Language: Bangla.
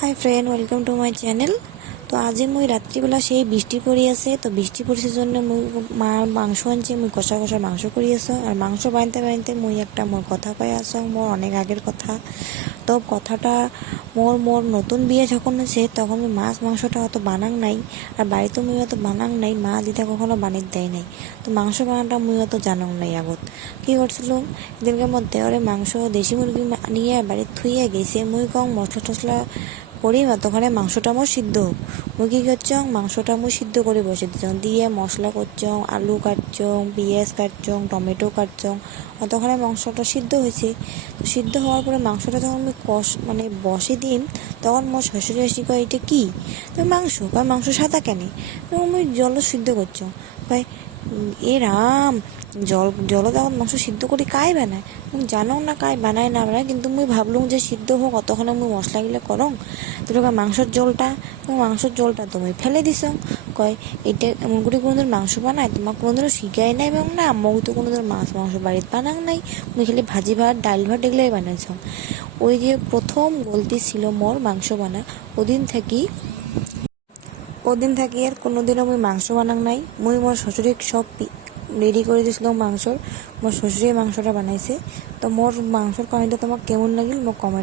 Hi friend, welcome to my channel. তো আজি মুই রাত্রিবেলা সেই বৃষ্টি পড়ি আছে, তো বৃষ্টি পড়ছে জন্য মুই মার মাংস আনছে, মুই কষা কষা মাংস করি আছো। আর মাংস বানতে বানতে মুই একটা মোর কথা কয়ে আছো, মোর অনেক আগের কথা। তো কথাটা মোর মোর নতুন বিয়ে যখন হয়েছে তখন মুই মাছ মাংসটা অত বানাং নাই, আর বাড়িতে মুই অত বানাং নাই, মা দিদা কখনো বানিয়ে দেয় নাই। তো মাংস বানাটা মুই অত জানাং নাই আগত। কি করছিলাম, এদিনকে মোর দেওয়ারে মাংস দেশি মুরগি নিয়ে বাড়িতে থুইয়ে গেছে। মুই কম মশলা টশলা করি ততক্ষণে মাংসটা আমার সিদ্ধ হোক। মুই কি করছং, মাংসটা মুই সিদ্ধ করে বসে দিচ্ছ, দিয়ে মশলা করছং, আলু কাটছং, পেঁয়াজ কাটছং, টমেটো কাটছং। অতক্ষণে মাংসটা সিদ্ধ হয়েছে। তো সিদ্ধ হওয়ার পরে মাংসটা যখন আমি বসে দিম, তখন মোর শ্বশুরে এসে কয়, এটা কি? তো মাংস কয়, মাংস সাদা কেন? তো মুই জল সিদ্ধ করছ কয়, এ রাম, জল তখন মাংস সিদ্ধ করে কাই বানায়? মুই জানো না কাই বানায় না বানায়, কিন্তু মুই ভাবলুম যে সিদ্ধ হোক, অতক্ষণে মুই মশলাগুলো করং। তো মাংসের জলটা তুমি ফেলে দিছ। কয়, এটা এমন করে কোনোদিন মাংস বানায়? তোমার কোনোদিনও শিখাই নাই এবং না আম্মাও তো কোনোদিন মাছ মাংস বাড়িতে বানাং নাই। মুই খালি ভাজি ভাত, ডাল ভাত এগুলোই বানাইছ। ওই যে প্রথম গলতি ছিল মোর মাংস বানা। ওদিন থাকি আর কোনোদিনও মুই মাংস বানাং নাই। মুই মোর শ্বশুরে সব রেডি করে দিয়েছিল মাংসর। মোর শ্বশুরে মাংসটা বানাইছে। তো মোর মাংসর কাহিনীটা তোমার কেমন লাগিল মোক কমেন্ট